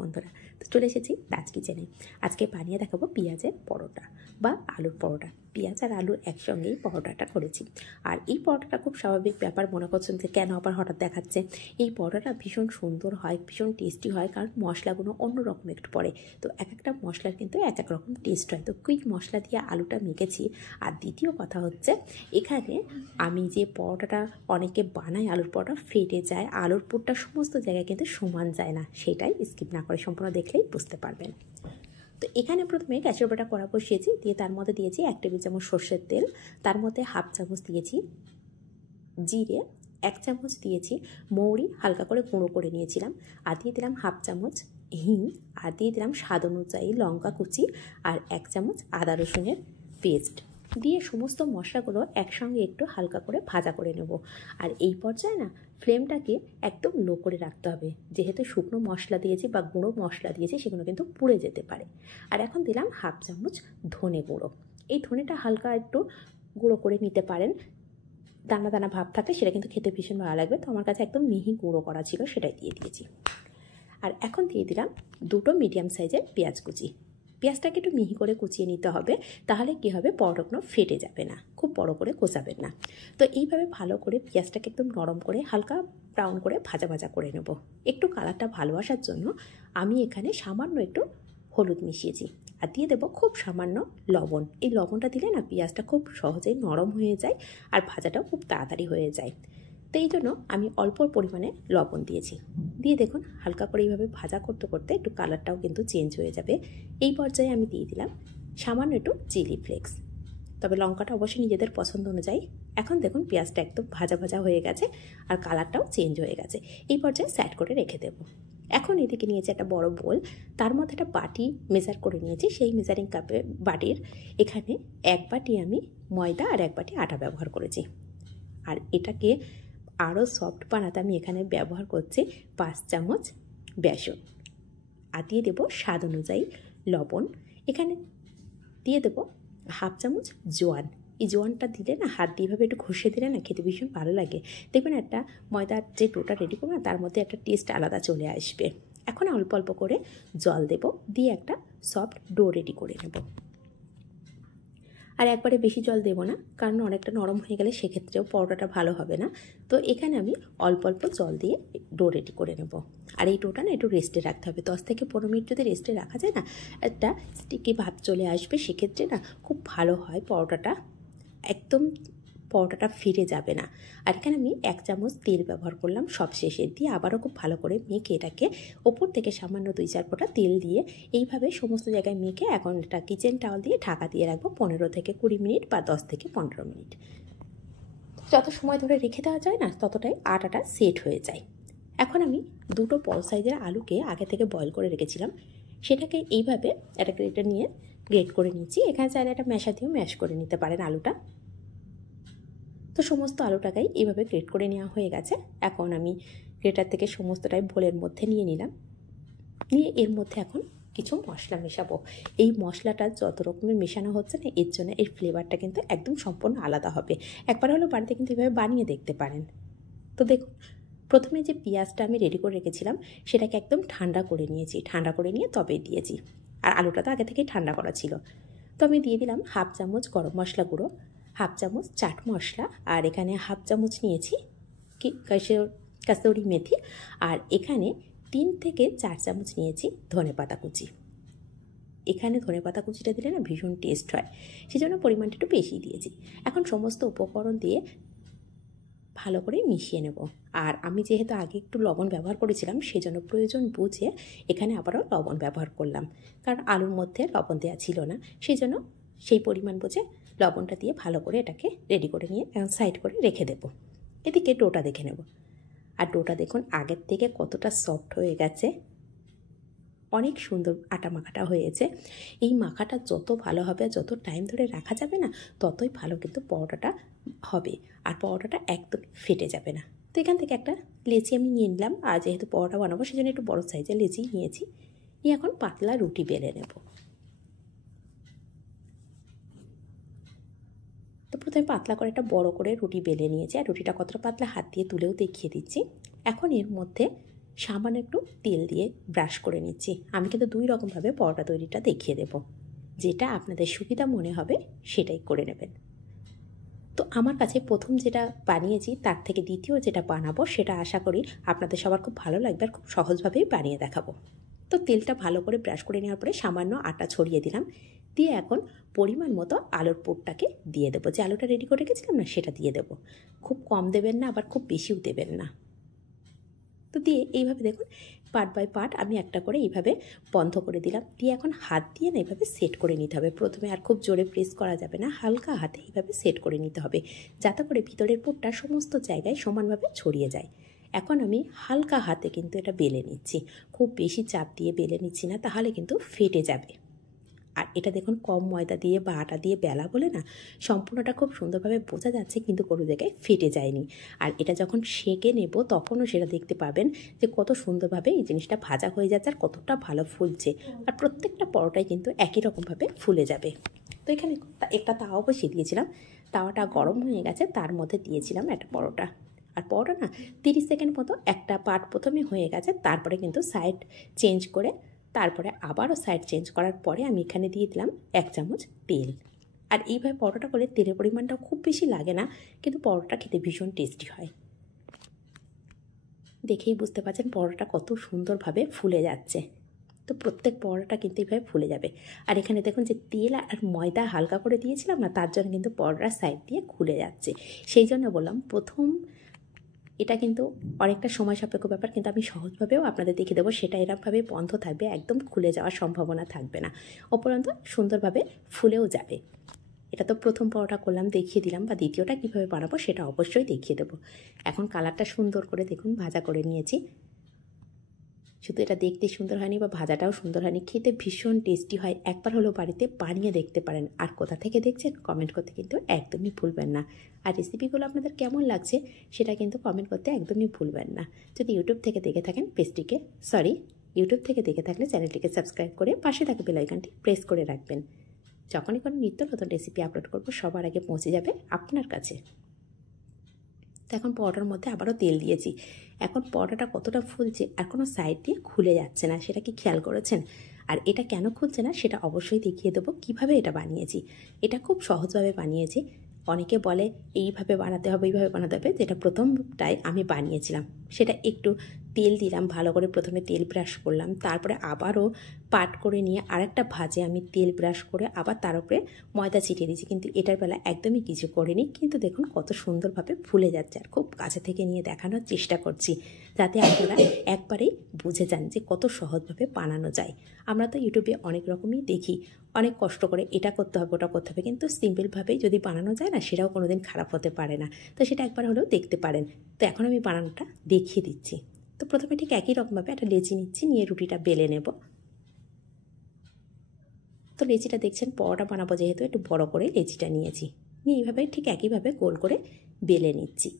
বন্ধুরা, তো চলে এসেছি রাজ কিচেনে। আজকে বানিয়ে দেখাবো পেঁয়াজের পরোটা বা আলুর পরোটা। পেঁয়াজ আর আলু একসঙ্গেই পরোটাটা করেছি। আর এই পরোটাটা খুব স্বাভাবিক ব্যাপার, মনে করছেন যে কেন আবার হঠাৎ দেখাচ্ছে। এই পরোটাটা ভীষণ সুন্দর হয়, ভীষণ টেস্টি হয়, কারণ মশলাগুলো অন্যরকম একটু পড়ে। তো এক একটা মশলার কিন্তু এক এক রকম টেস্ট হয়। তো কুইক মশলা দিয়ে আলুটা মেখেছি। আর দ্বিতীয় কথা হচ্ছে, এখানে আমি যে পরোটাটা অনেকে বানায় আলুর পরোটা ফেটে যায়, আলুর পুরটা সমস্ত জায়গায় কিন্তু সমান যায় না, সেটাই স্কিপ না করে সম্পূর্ণ দেখলেই বুঝতে পারবেন। তো এখানে প্রথমে গ্যাসের উপরটা কড়া বসিয়েছি, দিয়ে তার মধ্যে দিয়েছি 1 টেবিল চামচ সর্ষের তেল, তার মধ্যে 1/2 চামচ দিয়েছি জিরে, 1 চামচ দিয়েছি মৌরি হালকা করে গুঁড়ো করে নিয়েছিলাম, আর দিয়ে দিলাম 1/2 চামচ হিং, আর দিয়ে দিলাম স্বাদ অনুযায়ী লঙ্কা কুচি, আর 1 চামচ আদা রসুনের পেস্ট দিয়ে সমস্ত মশলাগুলো একসঙ্গে একটু হালকা করে ভাজা করে নেব। আর এই পর্যায়ে না ফ্লেমটাকে একদম লো করে রাখতে হবে, যেহেতু শুকনো মশলা দিয়েছি বা গুঁড়ো মশলা দিয়েছি, সেগুলো কিন্তু পুড়ে যেতে পারে। আর এখন দিলাম 1/2 চামচ ধনে গুঁড়ো। এই ধনেটা হালকা একটু গুঁড়ো করে নিতে পারেন, দানা দানা ভাব থাকে, সেটা কিন্তু খেতে ভীষণ ভালো লাগবে। তো আমার কাছে একদম মিহি গুঁড়ো করা ছিল, সেটাই দিয়ে দিয়েছি। আর এখন দিয়ে দিলাম 2টো মিডিয়াম সাইজের পেঁয়াজ কুচি। পেঁয়াজটাকে একটু মিহি করে কুচিয়ে নিতে হবে, তাহলে কি হবে, পরোটাগুলো ফেটে যাবে না, খুব বড় করে কোচাবেন না। তো এইভাবে ভালো করে পেঁয়াজটাকে একদম নরম করে হালকা ব্রাউন করে ভাজা ভাজা করে নেব। একটু কালারটা ভালো আসার জন্য আমি এখানে সামান্য একটু হলুদ মিশিয়েছি, আর দিয়ে দেবো খুব সামান্য লবণ। এই লবণটা দিলে না পেঁয়াজটা খুব সহজেই নরম হয়ে যায়, আর ভাজাটাও খুব তাড়াতাড়ি হয়ে যায়। তো এই জন্য আমি অল্প পরিমাণে লবণ দিয়েছি। দিয়ে দেখুন হালকা করে এইভাবে ভাজা করতে করতে একটু কালারটাও কিন্তু চেঞ্জ হয়ে যাবে। এই পর্যায়ে আমি দিয়ে দিলাম সামান্য একটু চিলি ফ্লেক্স, তবে লঙ্কাটা অবশ্যই নিজেদের পছন্দ অনুযায়ী। এখন দেখুন পেঁয়াজটা একদম ভাজা ভাজা হয়ে গেছে, আর কালারটাও চেঞ্জ হয়ে গেছে। এই পর্যায়ে সাইড করে রেখে দেবো। এখন এদিকে নিয়েছি একটা বড় বোল, তার মধ্যে একটা বাটি মেজার করে নিয়েছি। সেই মেজারিং কাপে বাটির এখানে 1 বাটি আমি ময়দা আর 1 বাটি আটা ব্যবহার করেছি। আর এটাকে আরও সফট বানাতে আমি এখানে ব্যবহার করছি 5 চামচ বেসন, আর দিয়ে দেবো স্বাদ অনুযায়ী লবণ। এখানে দিয়ে দেবো 1/2 চামচ জোয়ান। এই জোয়ানটা দিলে না হাত দিয়ে এভাবে একটু ঘষে দিলে না খেতে ভীষণ ভালো লাগে। দেখবেন একটা ময়দার যে ডোটা রেডি করবো না, তার মধ্যে একটা টেস্ট আলাদা চলে আসবে। এখন অল্প অল্প করে জল দেব, দিয়ে একটা সফট ডো রেডি করে নেব। আর একবারে বেশি জল দেবো না, কারণ অনেকটা নরম হয়ে গেলে সেক্ষেত্রেও পরোটাটা ভালো হবে না। তো এখানে আমি অল্প অল্প জল দিয়ে ডো রেডি করে নেব। আর এই ডোটা না একটু রেস্টে রাখতে হবে, 10 থেকে 15 মিনিট যদি রেস্টে রাখা যায় না, একটা স্টিকি ভাব চলে আসবে, সেক্ষেত্রে না খুব ভালো হয় পরোটাটা, একদম পরোটাটা ফিরে যাবে না। আর এখানে আমি 1 চামচ তেল ব্যবহার করলাম সব শেষে, দিয়ে আবারও খুব ভালো করে মেখে এটাকে ওপর থেকে সামান্য 2-4 ফোঁটা তেল দিয়ে এইভাবে সমস্ত জায়গায় মেখে এখন এটা কিচেন টাওয়াল দিয়ে ঢাকা দিয়ে রাখবো 15 থেকে 20 মিনিট বা 10 থেকে 15 মিনিট। যত সময় ধরে রেখে দেওয়া যায় না, ততটাই আটাটা সেট হয়ে যায়। এখন আমি 2টো বড় সাইজের আলুকে আগে থেকে বয়েল করে রেখেছিলাম, সেটাকে এইভাবে একটা গ্রেটার নিয়ে গ্রেট করে নিচ্ছি। এখানে চাইলে একটা ম্যাশার দিয়েও ম্যাশ করে নিতে পারেন আলুটা। তো সমস্ত আলুটাকেই এইভাবে গ্রেট করে নেওয়া হয়ে গেছে। এখন আমি গ্রেটার থেকে সমস্তটাই বোলের মধ্যে নিয়ে নিলাম, নিয়ে এর মধ্যে এখন কিছু মশলা মেশাবো। এই মশলাটা যত রকমের মেশানো হচ্ছে না, এর জন্য এই ফ্লেভারটা কিন্তু একদম সম্পূর্ণ আলাদা হবে। একবার হলো বাড়িতে কিন্তু এভাবে বানিয়ে দেখতে পারেন। তো দেখুন, প্রথমে যে পেঁয়াজটা আমি রেডি করে রেখেছিলাম, সেটাকে একদম ঠান্ডা করে নিয়েছি, ঠান্ডা করে নিয়ে তবে দিয়েছি। আর আলুটা তো আগে থেকেই ঠান্ডা করা ছিল। তো আমি দিয়ে দিলাম 1/2 চামচ গরম মশলা গুঁড়ো, 1/2 চামচ চাট মশলা, আর এখানে 1/2 চামচ নিয়েছি কাসুরি মেথি, আর এখানে 3 থেকে 4 চামচ নিয়েছি ধনেপাতা কুচি। এখানে ধনেপাতা কুচিটা দিলে না ভীষণ টেস্ট হয়, সেজন্য পরিমাণটা একটু বেশি দিয়েছি। এখন সমস্ত উপকরণ দিয়ে ভালো করে মিশিয়ে নেব। আর আমি যেহেতু আগে একটু লবণ ব্যবহার করেছিলাম, সেজন্য প্রয়োজন বুঝে এখানে আবারও লবণ ব্যবহার করলাম, কারণ আলুর মধ্যে লবণ দেওয়া ছিল না, সেই জন্য সেই পরিমাণ বুঝে লবণটা দিয়ে ভালো করে এটাকে রেডি করে নিয়ে সাইড করে রেখে দেব। এদিকে ডোটা দেখে নেব। আর ডোটা দেখুন আগের থেকে কতটা সফট হয়ে গেছে, অনেক সুন্দর আটা মাখাটা হয়েছে। এই মাখাটা যত ভালো হবে, যত টাইম ধরে রাখা যাবে না, ততই ভালো কিন্তু পরোটাটা হবে, আর পরোটাটা একদম ফেটে যাবে না। তো এখান থেকে একটা লেচি আমি নিয়ে নিলাম, আর যেহেতু পরোটা বানাবো সেজন্য একটু বড় সাইজের লেচি নিয়েছি। নিয়ে এখন পাতলা রুটি বেলে নেব। তো প্রথমে পাতলা করে একটা বড় করে রুটি বেলে নিয়েছি, আর রুটিটা কতটা পাতলা হাত দিয়ে তুলেও দেখিয়ে দিচ্ছি। এখন এর মধ্যে সামান্য একটু তেল দিয়ে ব্রাশ করে নিচ্ছি। আমি কিন্তু 2 রকমভাবে পরোটা তৈরিটা দেখিয়ে দেব। যেটা আপনাদের সুবিধা মনে হবে সেটাই করে নেবেন। তো আমার কাছে প্রথম যেটা বানিয়েছি তার থেকে দ্বিতীয় যেটা বানাবো সেটা আশা করি আপনাদের সবার খুব ভালো লাগবে আর খুব সহজভাবেই বানিয়ে দেখাবো। তো তেলটা ভালো করে ব্রাশ করে নেওয়ার পরে সামান্য আটা ছড়িয়ে দিলাম, দিয়ে এখন পরিমাণ মতো আলুর পুরটাকে দিয়ে দেবো। যে আলুটা রেডি করে রেখেছিলাম না সেটা দিয়ে দেবো। খুব কম দেবেন না, আবার খুব বেশিও দেবেন না। তো দিয়ে এইভাবে দেখুন পার্ট বাই পার্ট আমি একটা করে এইভাবে বন্ধ করে দিলাম। দিয়ে এখন হাত দিয়ে না এইভাবে সেট করে নিতে হবে। প্রথমে আর খুব জোরে প্রেস করা যাবে না, হালকা হাতে এইভাবে সেট করে নিতে হবে, যাতে করে ভিতরের পুরটা সমস্ত জায়গায় সমানভাবে ছড়িয়ে যায়। এখন আমি হালকা হাতে কিন্তু এটা বেলে নিচ্ছি, খুব বেশি চাপ দিয়ে বেলে নিচ্ছি না, তাহলে কিন্তু ফেটে যাবে। আর এটা দেখুন কম ময়দা দিয়ে বা আটা দিয়ে বেলা বলে না সম্পূর্ণটা খুব সুন্দরভাবে বোঝা যাচ্ছে, কিন্তু কোনো জায়গায় ফেটে যায়নি। আর এটা যখন সেঁকে নেব তখনও সেটা দেখতে পাবেন যে কত সুন্দরভাবে এই জিনিসটা ভাজা হয়ে যাচ্ছে আর কতটা ভালো ফুলছে। আর প্রত্যেকটা পরোটাই কিন্তু একই রকমভাবে ফুলে যাবে। তো এখানে একটা তাওয়া বসিয়ে দিয়েছিলাম, তাওয়াটা গরম হয়ে গেছে, তার মধ্যে দিয়েছিলাম একটা পরোটা। আর পরোটা না 30 সেকেন্ড মতো একটা পার্ট প্রথমে হয়ে গেছে, তারপরে কিন্তু সাইড চেঞ্জ করে তারপরে আবারও সাইড চেঞ্জ করার পরে আমি এখানে দিয়ে দিলাম 1 চামচ তেল। আর এইভাবে পরোটা করলে তেলের পরিমাণটাও খুব বেশি লাগে না, কিন্তু পরোটা খেতে ভীষণ টেস্টি হয়। দেখেই বুঝতে পারছেন পরোটা কত সুন্দরভাবে ফুলে যাচ্ছে। তো প্রত্যেক পরোটা কিন্তু এইভাবে ফুলে যাবে। আর এখানে দেখুন যে তেল আর ময়দা হালকা করে দিয়েছিলাম না, তার জন্য কিন্তু পরোটার সাইড দিয়ে খুলে যাচ্ছে। সেই জন্য বললাম প্রথম এটা কিন্তু অনেকটা সময় সাপেক্ষ ব্যাপার, কিন্তু আমি সহজভাবেও আপনাদের দেখিয়ে দেবো। সেটা এরকমভাবে বন্ধ থাকবে, একদম খুলে যাওয়ার সম্ভাবনা থাকবে না, উপরন্তু সুন্দরভাবে ফুলেও যাবে। এটা তো প্রথম পরোটা করলাম দেখিয়ে দিলাম, বা দ্বিতীয়টা কীভাবে বানাবো সেটা অবশ্যই দেখিয়ে দেবো। এখন কালারটা সুন্দর করে দেখুন ভাজা করে নিয়েছি। শুধু এটা দেখতে সুন্দর হয়নি বা ভাজাটাও সুন্দর হয়নি, খেতে ভীষণ টেস্টি হয়। একবার হলেও বাড়িতে বানিয়ে দেখতে পারেন। আর কোথা থেকে দেখছেন কমেন্ট করতে কিন্তু একদমই ভুলবেন না। আর রেসিপিগুলো আপনাদের কেমন লাগছে সেটা কিন্তু কমেন্ট করতে একদমই ভুলবেন না। যদি ইউটিউব থেকে দেখে থাকেন ইউটিউব থেকে দেখে থাকলে চ্যানেলটিকে সাবস্ক্রাইব করে পাশে থাকা বেল আইকনটি প্রেস করে রাখবেন। যখনই কোনো নিত্য নতুন রেসিপি আপলোড করব সবার আগে পৌঁছে যাবে আপনার কাছে। তো এখন পরোটার মধ্যে আবারও তেল দিয়েছি। এখন পরোটাটা কতটা ফুলছে আর কোনো সাইড দিয়ে খুলে যাচ্ছে না, সেটা কি খেয়াল করেছেন? আর এটা কেন খুলছে না সেটা অবশ্যই দেখিয়ে দেবো কীভাবে এটা বানিয়েছি। এটা খুব সহজভাবে বানিয়েছি। অনেকে বলে এইভাবে বানাতে হবে এইভাবে বানাতে হবে, যেটা প্রথমটাই আমি বানিয়েছিলাম সেটা একটু তেল দিলাম, ভালো করে প্রথমে তেল ব্রাশ করলাম, তারপরে আবারও পাট করে নিয়ে আরেকটা ভাজে আমি তেল ব্রাশ করে আবার তার উপরে ময়দা ছিটিয়ে দিয়েছি। কিন্তু এটার বেলা একদমই কিছু করিনি, কিন্তু দেখুন কত সুন্দরভাবে ফুলে যাচ্ছে। আর খুব কাছে থেকে নিয়ে দেখানোর চেষ্টা করছি যাতে আপনারা একবারেই বুঝে যান যে কত সহজভাবে বানানো যায়। আমরা তো ইউটিউবে অনেক রকমই দেখি, অনেক কষ্ট করে এটা করতে হবে ওটা করতে হবে, কিন্তু সিম্পলভাবেই যদি বানানো যায় না সেটাও কোনো দিন খারাপ হতে পারে না। তো সেটা একবার হলেও দেখতে পারেন। তো এখন আমি বানানোটা দেখিয়ে দিচ্ছি। তো প্রথমে ঠিক একই রকমভাবে একটা লেচি নিচ্ছি, নিয়ে রুটিটা বেলে নেব। তো লেচিটা দেখছেন পরোটা বানাবো যেহেতু একটু বড় করে লেচিটা নিয়েছি, নিয়ে এইভাবে ঠিক একইভাবে গোল করে বেলে নিচ্ছি।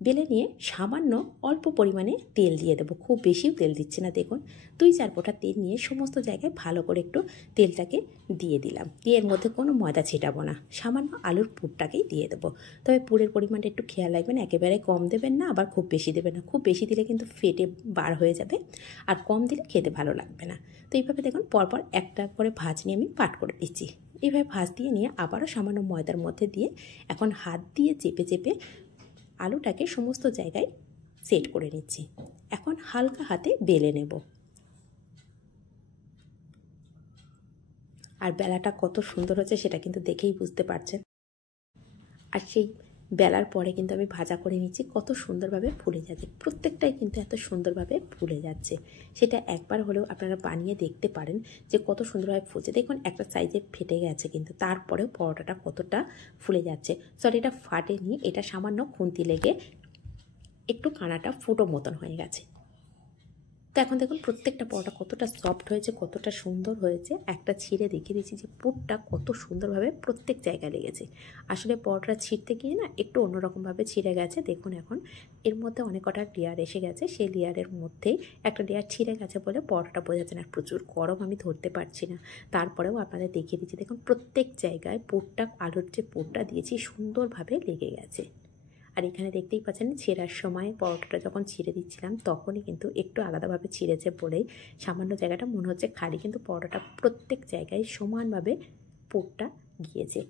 বেলে নিয়ে সামান্য অল্প পরিমাণে তেল দিয়ে দেবো, খুব বেশিও তেল দিচ্ছি না। দেখুন 2-4 ফোঁটা তেল নিয়ে সমস্ত জায়গায় ভালো করে একটু তেলটাকে দিয়ে দিলাম। দিয়ে এর মধ্যে কোনো ময়দা ছিটাবো না, সামান্য আলুর পুরটাকেই দিয়ে দেবো। তবে পুরের পরিমাণটা একটু খেয়াল রাখবেন, একেবারে কম দেবেন না আবার খুব বেশি দেবেন না। খুব বেশি দিলে কিন্তু ফেটে বার হয়ে যাবে, আর কম দিলে খেতে ভালো লাগবে না। তো এইভাবে দেখুন পরপর একটা করে ভাজ নিয়ে আমি পাট করে দিচ্ছি। এইভাবে ভাজ দিয়ে নিয়ে আবারও সামান্য ময়দার মধ্যে দিয়ে এখন হাত দিয়ে চেপে চেপে আলুটাকে সমস্ত জায়গায় সেট করে নিচ্ছি। এখন হালকা হাতে বেলে নেব। আর বেলাটা কত সুন্দর হচ্ছে সেটা কিন্তু দেখেই বুঝতে পারছেন। আর সেই বেলার পরে কিন্তু আমি ভাজা করে নিচ্ছি, কত সুন্দরভাবে ফুলে যাচ্ছে। প্রত্যেকটাই কিন্তু এত সুন্দরভাবে ফুলে যাচ্ছে। সেটা একবার হলেও আপনারা বানিয়ে দেখতে পারেন যে কত সুন্দরভাবে ফুলছে। দেখুন একটা সাইজে ফেটে গেছে, কিন্তু তারপরেও পরোটাটা কতটা ফুলে যাচ্ছে। সরি, এটা ফাটেনি, এটা সামান্য খুন্তি লেগে একটু কানাটা ফুটো মতন হয়ে গেছে। তো এখন দেখুন প্রত্যেকটা পরোটা কতটা সফট হয়েছে, কতটা সুন্দর হয়েছে। একটা ছিঁড়ে দেখিয়ে দিচ্ছি যে পুরটা কত সুন্দরভাবে প্রত্যেক জায়গায় লেগেছে। আসলে পরোটা ছিঁড়তে গিয়ে না একটু অন্যরকমভাবে ছিঁড়ে গেছে। দেখুন এখন এর মধ্যে অনেক কটা লেয়ার এসে গেছে, সেই লেয়ারের মধ্যেই একটা লেয়ার ছিঁড়ে গেছে বলে পরোটাটা বোঝা যাচ্ছে না। প্রচুর গরম, আমি ধরতে পারছি না, তারপরেও আপনাদের দেখিয়ে দিচ্ছি। দেখুন প্রত্যেক জায়গায় পুরটা, আলুর যে পুরটা দিয়েছি সুন্দরভাবে লেগে গেছে। আর এখানে দেখতেই পাচ্ছেন ছেঁড়ার সময় পরোটাটা যখন ছিঁড়ে দিচ্ছিলাম তখনই কিন্তু একটু আলাদাভাবে ছিঁড়েছে বলেই সামান্য জায়গাটা মনে হচ্ছে খালি, কিন্তু পরোটাটা প্রত্যেক জায়গায় সমানভাবে পুরটা গিয়েছে।